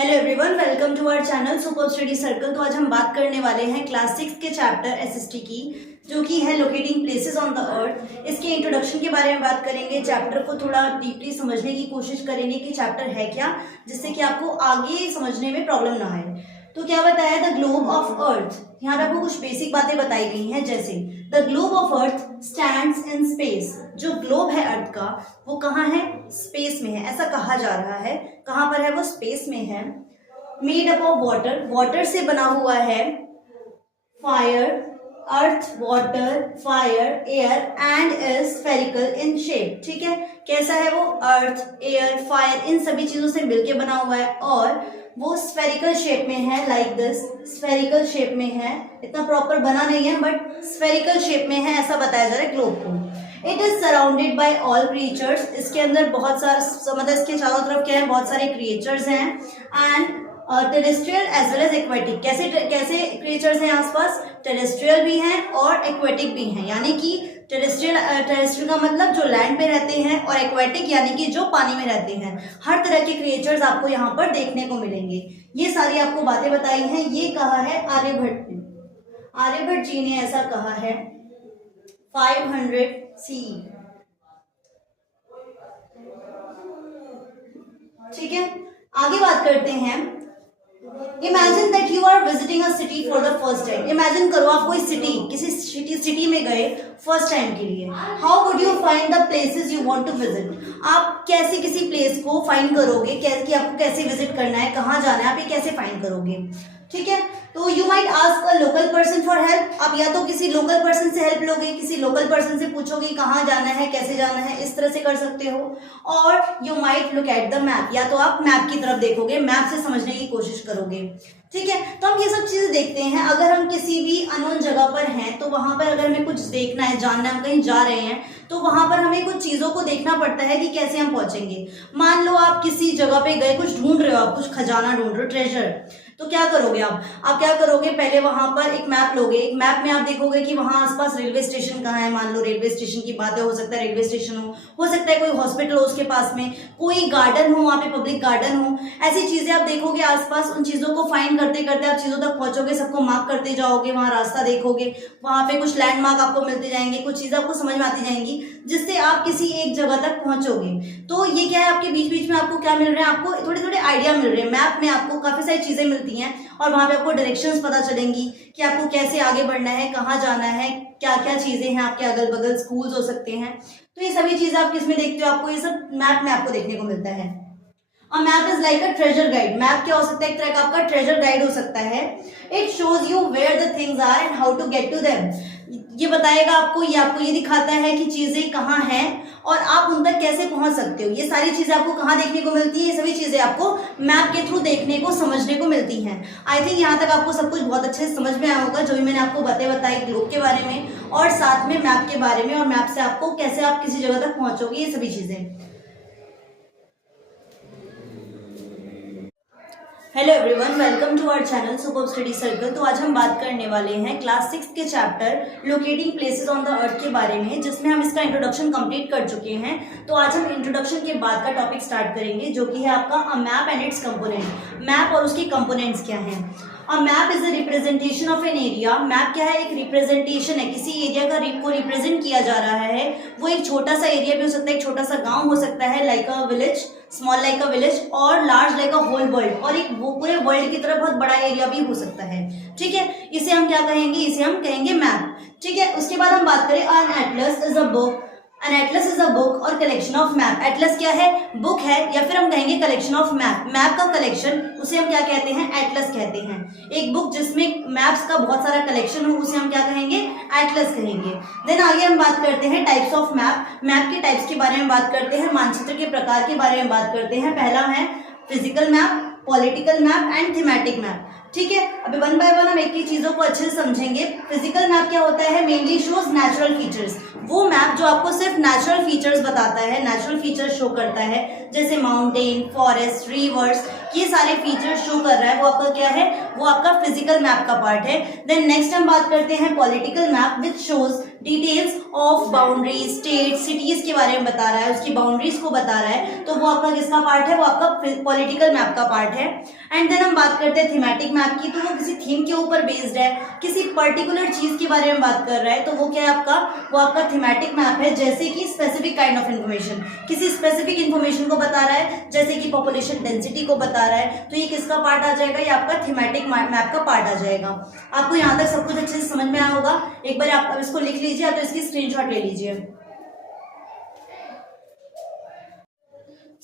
Hello everyone, welcome to our channel super study circle. तो आज हम बात करने वाले हैं क्लास 6 के चैप्टर एसएसटी की, जो कि है locating places on the earth. इसके इंट्रोडक्शन के बारे में बात करेंगे, चैप्टर को थोड़ा डीपली समझने की कोशिश करेंगे कि चैप्टर है क्या, जिससे कि आपको आगे समझने में प्रॉब्लम ना आए। तो क्या बताया, द ग्लोब ऑफ अर्थ। यहाँ पे आपको कुछ बेसिक बातें बताई गई हैं, जैसे the globe of earth stands in space. जो ग्लोब है अर्थ का, वो कहाँ है? स्पेस में है, ऐसा कहा जा रहा है। कहाँ पर है वो? स्पेस में है। Made up of water, water से बना हुआ है। Fire, earth, water, fire, air and is spherical in shape. ठीक है, कैसा है वो? अर्थ, एयर, फायर, इन सभी चीजों से मिलके बना हुआ है और वो स्फेरिकल शेप में है, लाइक दिस। स्फेरिकल शेप में है, इतना प्रॉपर बना नहीं है बट स्फेरिकल शेप में है, ऐसा बताया जा रहा है ग्लोब को। It is surrounded by all creatures. इसके अंदर बहुत सारा, मतलब इसके चारों तरफ क्या है? बहुत सारे क्रिएचर्स हैं। And terrestrial as well as aquatic. कैसे कैसे क्रिएचर्स हैं आसपास? टेरेस्ट्रियल भी हैं और एक्वेटिक भी हैं। यानी कि टेरेस्ट्रियल का मतलब जो लैंड पे रहते हैं, और एक्वेटिक यानी कि जो पानी में रहते हैं। हर तरह के क्रिएचर्स आपको यहाँ पर देखने को मिलेंगे। ये सारी आपको बातें बताई हैं। ये कहा है आर्यभट्ट ने। आर्यभट्ट जी ने ऐसा कहा है 500 CE। ठीक है, आगे बात करते हैं। Imagine that you are visiting a city for the first time. Imagine करो, आप कोई सिटी, किसी सिटी में गए फर्स्ट टाइम के लिए। How would you find the places you want to visit. आप कैसे किसी प्लेस को फाइंड करोगे, कि आपको कैसे विजिट करना है, कहाँ जाना है, आप ये कैसे फाइंड करोगे? ठीक है, तो you might ask a local person for help. आप या तो किसी लोकल पर्सन से हेल्प लोगे, किसी लोकल पर्सन से पूछोगे कहाँ जाना है, कैसे जाना है, इस तरह से कर सकते हो। और you might look at the map, या तो आप मैप की तरफ देखोगे, मैप से समझने की कोशिश करोगे। ठीक है, तो हम ये सब चीजें देखते हैं। अगर हम किसी भी अननोन जगह पर हैं, तो वहां पर अगर हमें कुछ देखना है, जानना है, हम कहीं जा रहे हैं, तो वहां पर हमें कुछ चीजों को देखना पड़ता है कि कैसे हम पहुंचेंगे। मान लो आप किसी जगह पे गए, कुछ ढूंढ रहे हो, आप कुछ खजाना ढूंढ रहे हो, ट्रेजर, तो क्या करोगे आप क्या करोगे? पहले वहां पर एक मैप लोगे। एक मैप में आप देखोगे कि वहां आसपास रेलवे स्टेशन कहाँ है। मान लो रेलवे स्टेशन की बात है, हो सकता है रेलवे स्टेशन हो सकता है कोई हॉस्पिटल हो उसके पास में, कोई गार्डन हो, वहां पे पब्लिक गार्डन हो। ऐसी चीजें आप देखोगे आसपास। उन चीजों को फाइंड करते करते आप चीजों तक पहुंचोगे, सबको मार्क करते जाओगे, वहां रास्ता देखोगे, वहां पे कुछ लैंडमार्क आपको मिलते जाएंगे, कुछ चीजें आपको समझ में आती जाएंगी, जिससे आप किसी एक जगह तक पहुंचोगे। तो ये क्या है, आपके बीच बीच में आपको क्या मिल रहा है? आपको थोड़े थोड़े आइडिया मिल रहे हैं। मैप में आपको काफी सारी चीजें मिलती हैं और वहां पे आपको डायरेक्शंस पता चलेंगी कि आपको कैसे आगे बढ़ना है, कहाँ जाना है, क्या क्या चीजें हैं आपके अगल बगल, स्कूल्स हो सकते हैं। तो ये सभी चीजें आप किसमें देखते हो? आपको ये सब मैप में आपको देखने को मिलता है। A map is like a treasure guide. Map क्या हो सकता है? एक तरह का आपका ट्रेजर गाइड हो सकता है। It shows you where the things are and how to get to them. ये बताएगा आपको, ये आपको ये दिखाता है कि चीजें कहाँ हैं और आप उन तक कैसे पहुंच सकते हो। ये सारी चीजें आपको कहाँ देखने को मिलती है? ये सभी चीजें आपको मैप के थ्रू देखने को, समझने को मिलती हैं। आई थिंक यहाँ तक आपको सब कुछ बहुत अच्छे से समझ में आया होगा, जो भी मैंने आपको बातें बताई ग्लोब के बारे में और साथ में मैप के बारे में, और मैप से आपको कैसे आप किसी जगह तक पहुंचोगे, ये सभी चीजें। Hello everyone, welcome to our channel super study circle. तो आज हम बात करने वाले हैं क्लास 6 के chapter locating places on the earth के बारे में, जिसमें हम इसका इंट्रोडक्शन कंप्लीट कर चुके हैं। तो आज हम इंट्रोडक्शन के बाद का टॉपिक स्टार्ट करेंगे, जो कि है आपका a map and it's component. Map और उसके कंपोनेंट्स क्या हैं। A map is a representation of an area. Map क्या है? एक रिप्रेजेंटेशन है, किसी एरिया का को रिप्रेजेंट किया जा रहा है। वो एक छोटा सा एरिया भी हो सकता है, एक छोटा सा गांव हो सकता है, like a village, small like a village, और large like a whole world, और एक वो पूरे वर्ल्ड की तरह बहुत बड़ा एरिया भी हो सकता है। ठीक है, इसे हम क्या कहेंगे? इसे हम कहेंगे मैप। ठीक है, उसके बाद हम बात करें an atlas is a book. An atlas is a book और कलेक्शन ऑफ मैप। एटलस क्या है? बुक है, या फिर हम कहेंगे कलेक्शन ऑफ मैप। मैप का कलेक्शन, उसे हम क्या कहते हैं? एटलस कहते हैं। एक बुक जिसमें मैप्स का बहुत सारा कलेक्शन हो, उसे हम क्या कहेंगे? एटलस कहेंगे। देन आगे हम बात करते हैं टाइप्स ऑफ मैप। मैप के टाइप्स के बारे में बात करते हैं, मानचित्र के प्रकार के बारे में बात करते हैं। पहला है physical map, political map and thematic map. ठीक है, अभी वन बाय वन हम एक ही चीजों को अच्छे से समझेंगे। फिजिकल मैप क्या होता है? Mainly shows natural features. वो मैप जो आपको सिर्फ नेचुरल फीचर्स बताता है, नेचुरल फीचर्स शो करता है, जैसे माउंटेन, फॉरेस्ट, रिवर्स, ये सारे फीचर्स शो कर रहा है, वो आपका क्या है? वो आपका फिजिकल मैप का पार्ट है। देन नेक्स्ट हम बात करते हैं political map, which shows details of boundaries, state, cities के बारे में बता रहा है, उसकी बाउंड्रीज को बता रहा है, तो वो आपका किसका पार्ट है, वो आपका पॉलिटिकल मैप का पार्ट है। एंड देन हम बात करते हैं थीमेटिक मैप की, तो वो किसी थीम के ऊपर बेस्ड है, किसी पर्टिकुलर चीज के बारे में बात कर रहा है, तो वो क्या है आपका, वो आपका थीमेटिक मैप है। जैसे कि स्पेसिफिक काइंड ऑफ इन्फॉर्मेशन, किसी स्पेसिफिक इन्फॉर्मेशन को बता रहा है, जैसे कि पॉपुलेशन डेंसिटी को बता रहा है, तो ये किसका पार्ट आ जाएगा, ये आपका थीमेटिक मैप का पार्ट आ जाएगा। आपको यहाँ तक सब कुछ अच्छे से समझ में आया होगा। एक बार आप इसको लिख लीजिए या तो इसकी स्क्रीनशॉट ले लीजिए।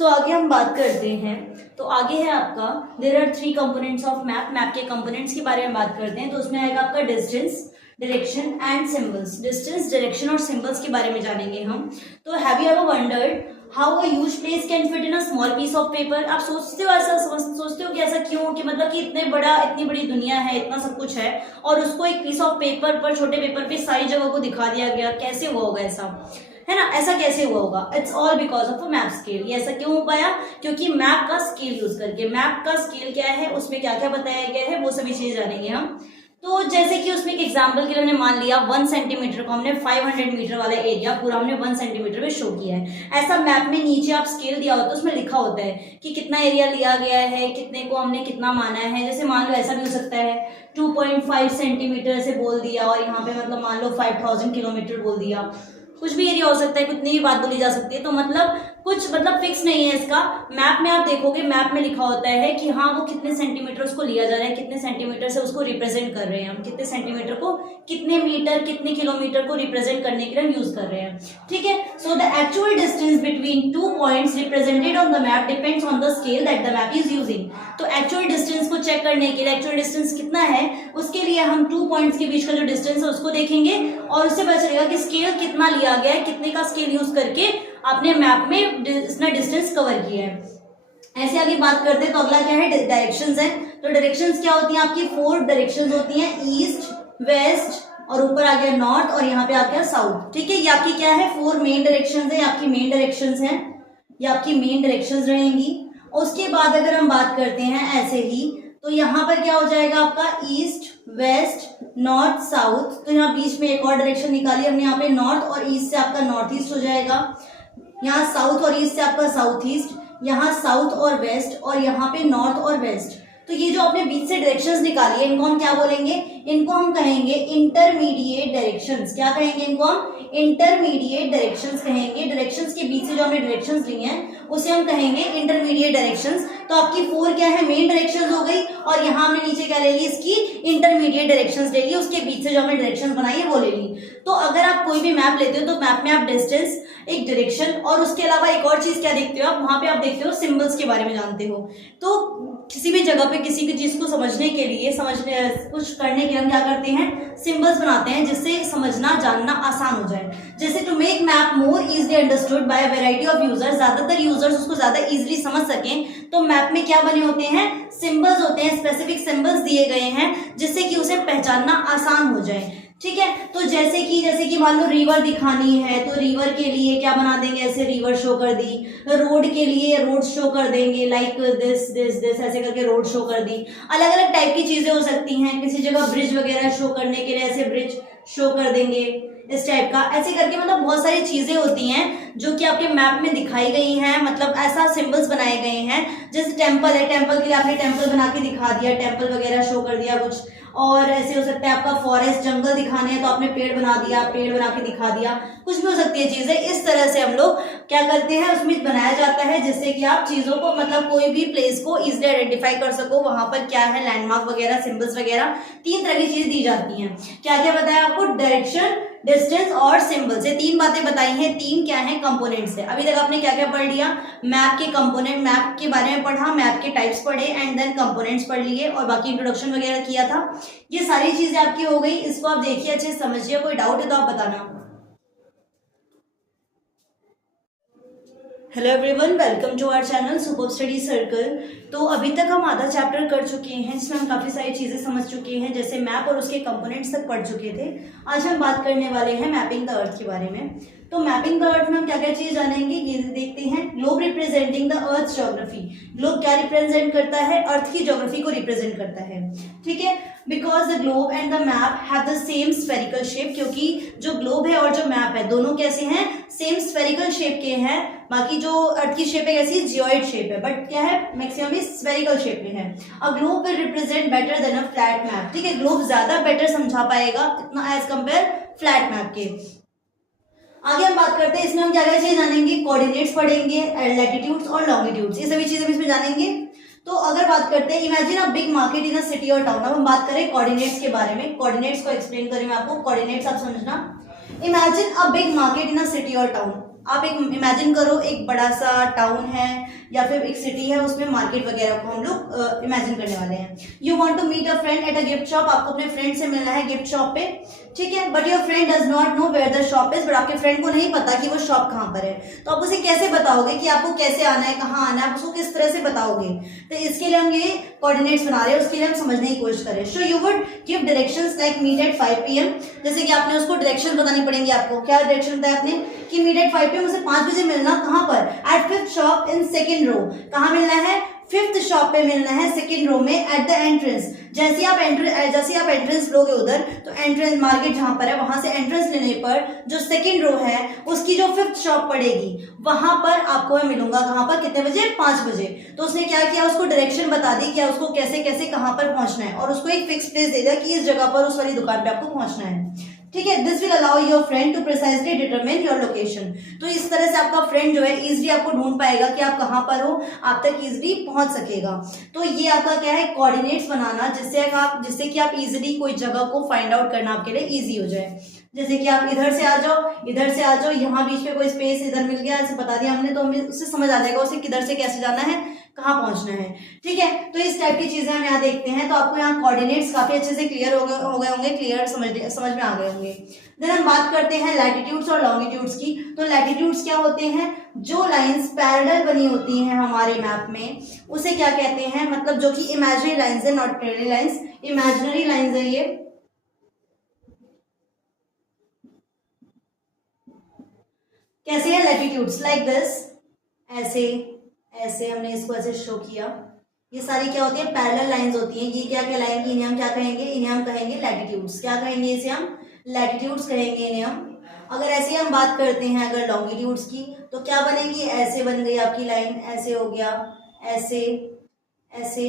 आगे हम बात करते हैं, तो आगे है आपका there are 3 components of map. Map के कंपोनेंट्स के बारे में बात करते हैं, तो उसमें आएगा आपका distance, direction and symbols. Distance, direction और सिंबल्स के बारे में जानेंगे हम। तो have you ever wondered how a huge place can fit in a small piece of paper? आप सोचते हो ऐसा, सोचते हो कि ऐसा क्यों, कि मतलब कि इतनी बड़ी दुनिया है, इतना सब कुछ है, और उसको एक पीस ऑफ पेपर पर, छोटे पेपर पे सारी जगह को दिखा दिया गया, कैसे हुआ होगा ऐसा, है ना? ऐसा कैसे हुआ होगा? It's all because of a map scale. ये ऐसा क्यों हो पाया? क्योंकि मैप का स्केल यूज करके। मैप का स्केल क्या है, उसमें क्या क्या बताया गया है, वो सभी चीज जानेंगे हम। तो जैसे कि उसमें एक एग्जांपल के लिए हमने मान लिया 1 सेंटीमीटर को हमने 500 मीटर वाला एरिया पूरा हमने 1 सेंटीमीटर में शो किया है। ऐसा मैप में नीचे आप स्केल दिया होता है, उसमें लिखा होता है कि कितना एरिया लिया गया है, कितने को हमने कितना माना है। जैसे मान लो ऐसा भी हो सकता है 2.5 सेंटीमीटर से बोल दिया, और यहाँ पे मतलब मान लो 5000 किलोमीटर बोल दिया, कुछ भी एरिया हो सकता है, कितनी भी बात बोली जा सकती है। तो मतलब कुछ मतलब फिक्स नहीं है इसका। मैप में आप देखोगे, मैप में लिखा होता है कि हाँ वो कितने सेंटीमीटर उसको लिया जा रहा है, कितने सेंटीमीटर से उसको रिप्रेजेंट कर रहे हैं हम, कितने सेंटीमीटर को कितने मीटर, कितने किलोमीटर को रिप्रेजेंट करने के लिए हम यूज कर रहे हैं, ठीक है। So the actual distance between 2 points represented on the map depends on the scale that the map is using. तो एक्चुअल डिस्टेंस को चेक करने के लिए, एक्चुअल डिस्टेंस कितना है उसके लिए हम 2 पॉइंट्स के बीच का जो डिस्टेंस है उसको देखेंगे, और उससे पता चलेगा कि स्केल कितना लिया गया है, कितने का स्केल यूज करके आपने मैप में इतना डिस्टेंस कवर किया है। ऐसे आगे बात करते हैं, तो अगला क्या है, डायरेक्शंस है। तो डायरेक्शंस क्या होती हैं आपकी? 4 डायरेक्शंस होती हैं, ईस्ट, वेस्ट, और ऊपर आ गया नॉर्थ, और यहाँ पे आ गया साउथ, ठीक है। ये आपकी क्या है, 4 मेन डायरेक्शंस है, आपकी मेन डायरेक्शंस हैं, ये आपकी मेन डायरेक्शंस रहेंगी। उसके बाद अगर हम बात करते हैं ऐसे ही, तो यहाँ पर क्या हो जाएगा आपका, ईस्ट, वेस्ट, नॉर्थ, साउथ। तो यहाँ बीच में एक और डायरेक्शन निकाली हमने, यहाँ पे नॉर्थ और ईस्ट से आपका नॉर्थ ईस्ट हो जाएगा, यहाँ साउथ और ईस्ट से आपका साउथ ईस्ट, यहाँ साउथ और वेस्ट, और यहाँ पे नॉर्थ और वेस्ट। तो ये जो आपने बीच से डायरेक्शंस निकाली है, इनको हम क्या बोलेंगे, इनको हम कहेंगे इंटरमीडिएट डायरेक्शंस। क्या कहेंगे इनको हम? इंटरमीडिएट डायरेक्शंस कहेंगे। डायरेक्शंस के बीच से जो हमने डायरेक्शंस ली हैं उसे हम कहेंगे इंटरमीडिएट डायरेक्शंस। तो आपकी 4 क्या है, मेन डायरेक्शंस हो गई, और यहाँ हमने नीचे क्या ले ली, इसकी इंटरमीडिएट डायरेक्शंस ले ली, उसके बीच से जो हमने डायरेक्शंस बनाई है वो ले ली। तो अगर आप कोई भी मैप लेते हो तो मैप में आप डिस्टेंस, एक डायरेक्शन, और उसके अलावा एक और चीज क्या देखते हो आप, वहां पे आप देखते हो सिंबल्स के बारे में जानते हो। तो किसी भी जगह पे किसी की चीज को समझने के लिए, समझने कुछ करने के लिए हम क्या करते हैं, सिंबल्स बनाते हैं, जिससे समझना जानना आसान हो जाए। जैसे to make map more easily understood by a variety of users, ज्यादातर यूजर्स उसको ज्यादा इजीली समझ सकें, तो मैप में क्या बने होते हैं, सिंबल्स होते हैं, स्पेसिफिक सिंबल्स दिए गए हैं, जिससे कि उसे पहचानना आसान हो जाए, ठीक है। तो जैसे कि मान लो रिवर दिखानी है, तो रिवर के लिए क्या बना देंगे, ऐसे रिवर शो कर दी। रोड के लिए रोड शो कर देंगे, लाइक दिस दिस दिस, ऐसे करके रोड शो कर दी। अलग अलग टाइप की चीजें हो सकती हैं, किसी जगह ब्रिज वगैरह शो करने के लिए ऐसे ब्रिज शो कर देंगे, इस टाइप का। ऐसे करके मतलब बहुत सारी चीजें होती हैं जो कि आपके मैप में दिखाई गई हैं, मतलब ऐसा सिंबल्स बनाए गए हैं। जैसे टेम्पल है, टेम्पल के लिए आपने टेम्पल बना के दिखा दिया, टेम्पल वगैरह शो कर दिया कुछ। और ऐसे हो सकता है आपका फॉरेस्ट, जंगल दिखाने हैं तो आपने पेड़ बना दिया, पेड़ बना के दिखा दिया, कुछ भी हो सकती है चीजें। इस तरह से हम लोग क्या करते हैं, उसमें बनाया जाता है, जिससे कि आप चीजों को, मतलब कोई भी प्लेस को इजीली आइडेंटिफाई कर सको, वहां पर क्या है, लैंडमार्क वगैरह, सिंबल्स वगैरह, 3 तरह की चीज दी जाती हैं। क्या क्या बताया आपको, डायरेक्शन, डिस्टेंस और सिंबल से 3 बातें बताई हैं। 3 क्या है, कंपोनेंट्स है। अभी तक आपने क्या क्या पढ़ लिया, मैप के कंपोनेंट, मैप के बारे में पढ़ा, मैप के टाइप्स पढ़े, एंड देन कंपोनेंट्स पढ़ लिए, और बाकी इंट्रोडक्शन वगैरह किया था। ये सारी चीजें आपकी हो गई। इसको आप देखिए, अच्छे से समझिए, कोई डाउट है तो आप बताना। Hello everyone, welcome to our channel super study circle. तो अभी तक हम आधा चैप्टर कर चुके हैं, जिसमें हम काफ़ी सारी चीज़ें समझ चुके हैं, जैसे मैप और उसके कंपोनेंट्स तक पढ़ चुके थे। आज हम बात करने वाले हैं मैपिंग द अर्थ के बारे में। तो मैपिंग द अर्थ में हम क्या क्या चीज जानेंगे, ये देखते हैं। Globe representing the earth geography, globe क्या रिप्रेजेंट करता है, अर्थ की ज्योग्राफी को रिप्रेजेंट करता है, ठीक है। Because the globe and the map have the same spherical shape, क्योंकि जो ग्लोब है और जो मैप है दोनों कैसे हैं, सेम स्फेरिकल शेप के हैं। बाकी जो अर्थ की शेप है कैसी, जियोइड शेप है, बट क्या है, मैक्सिमम स्फेरिकल शेप में है। A globe will represent better than a flat map, ठीक है। ग्लोब ज्यादा बेटर समझा पाएगा इतना एज कंपेयर फ्लैट मैप के। आगे हम बात करते हैं, इसमें हम क्या क्या चीज जानेंगे, कोऑर्डिनेट्स पढ़ेंगे, लैटिट्यूड्स और लॉन्गिट्यूड्स, ये सभी चीजें हम इसमें जानेंगे। तो अगर बात करते हैं, imagine a big market in a city और टाउन। अब हम बात करें कोऑर्डिनेट्स के बारे में, कोऑर्डिनेट्स को एक्सप्लेन करें मैं आपको, कोऑर्डिनेट्स आप समझना। Imagine a big market in a city और टाउन, आप एक इमेजिन करो एक बड़ा सा टाउन है या फिर एक सिटी है, उसमें मार्केट वगैरह को हम लोग इमेजिन करने वाले हैं। You want to meet a friend at a gift shop, आपको अपने फ्रेंड से मिलना है गिफ्ट शॉप पे, ठीक है। But your friend does not know where the shop is, but आपके फ्रेंड को नहीं पता कि वो शॉप कहाँ पर है। तो आप उसे कैसे बताओगे कि आपको कैसे आना है, कहाँ आना है, आप उसको किस तरह से बताओगे। तो इसके लिए हम ये कोऑर्डिनेट्स बना रहे हैं, उसके लिए हम समझने की कोशिश करें। So you would give directions like meet at 5 PM, जैसे कि आपने उसको डायरेक्शन बतानी पड़ेंगी। आपको क्या डायरेक्शन बताया आपने कि मीट एट 5 PM, उसे 5 बजे मिलना, कहाँ पर, eight 5th shop in 2nd रो, कहाँ मिलना है, 5th शॉप पे मिलना है 2nd रो में, एट द एंट्रेंस। जैसे आप एंट्रेंस लोगे उधर, तो एंट्रेंस मार्केट जहां पर है वहां से एंट्रेंस लेने पर जो 2nd रो है उसकी जो 5th शॉप पड़ेगी, वहां पर आपको मैं मिलूंगा, कहां पर, कितने बजे, 5 बजे। तो उसने क्या किया, उसको डायरेक्शन बता दी क्या उसको कैसे कैसे कहां पर पहुंचना है, और उसको एक फिक्स प्लेस दे दिया कि इस जगह पर उस वाली दुकान पे आपको पहुंचना है, ठीक है। This will allow your friend to precisely determine your location. तो इस तरह से आपका फ्रेंड जो है इजीली आपको ढूंढ पाएगा कि आप कहां पर हो, आप तक इजीली पहुंच सकेगा। तो ये आपका क्या है, कोऑर्डिनेट्स बनाना, जिससे कि आप इजीली कोई जगह को फाइंड आउट करना आपके लिए इजी हो जाए। जैसे कि आप इधर से आ जाओ, यहाँ बीच में कोई स्पेस इधर मिल गया, ऐसे बता दिया हमने, तो हमें उससे समझ आ जाएगा उसे किधर से कैसे जाना है, कहाँ पहुंचना है, ठीक है। तो इस टाइप की चीजें हम यहाँ देखते हैं। तो आपको यहाँ कोऑर्डिनेट्स काफी अच्छे से क्लियर हो गए होंगे, क्लियर समझ में आ गए होंगे। देन हम बात करते हैं लैटिट्यूड्स और लॉन्गिट्यूड्स की। तो लैटिट्यूड्स क्या होते हैं, जो लाइंस पैरेलल बनी होती हैं हमारे मैप में, उसे क्या कहते हैं, मतलब जो कि इमेजिनरी लाइंस है, not really lines, imaginary lines है ये। कैसे है लैटिट्यूड्स, लाइक दिस, ऐसे हमने इसको ऐसे शो किया। ये सारी क्या होती है, पैरेलल लाइंस होती हैं। ये क्या कहलाएंगी, इन्हें हम क्या कहेंगे, इन्हें हम कहेंगे लैटिट्यूड्स। क्या कहेंगे इसे हम, लैटिट्यूड्स कहेंगे इन्हें हम। अगर ऐसे हम बात करते हैं अगर लॉन्गिट्यूड्स की, तो क्या बनेगी, ऐसे बन गई आपकी लाइन, ऐसे हो गया, ऐसे ऐसे,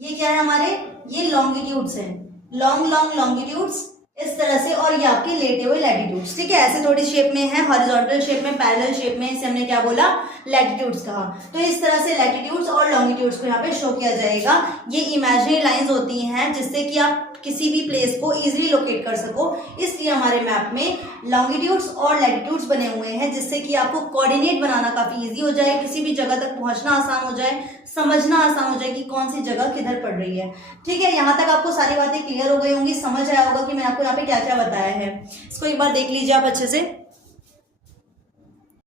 ये क्या है हमारे, ये लॉन्गिट्यूड्स हैं, लॉन्ग लॉन्गिट्यूड्स इस तरह से, और ये आपके लेटे हुए लैटिट्यूड्स, ठीक है। ऐसे थोड़ी शेप में है, हॉरिजॉन्टल शेप में, पैरेलल शेप में, इसे हमने क्या बोला, लैटिट्यूड्स कहा। तो इस तरह से लैटिट्यूड्स और लॉन्गिट्यूड्स को यहाँ पे शो किया जाएगा। ये इमेजिनरी लाइंस होती हैं जिससे कि आप किसी भी प्लेस को इजीली लोकेट कर सको, इसलिए हमारे मैप में लॉन्गिट्यूड्स और लैटिट्यूड्स बने हुए हैं, जिससे कि आपको कोऑर्डिनेट बनाना काफी इजी हो जाए, किसी भी जगह तक पहुंचना आसान हो जाए, समझना आसान हो जाए कि कौन सी जगह किधर पड़ रही है, ठीक है। यहाँ तक आपको सारी बातें क्लियर हो गई होंगी, समझ आया होगा कि मैंने आपको यहाँ पे क्या क्या बताया है। इसको एक बार देख लीजिए आप अच्छे से।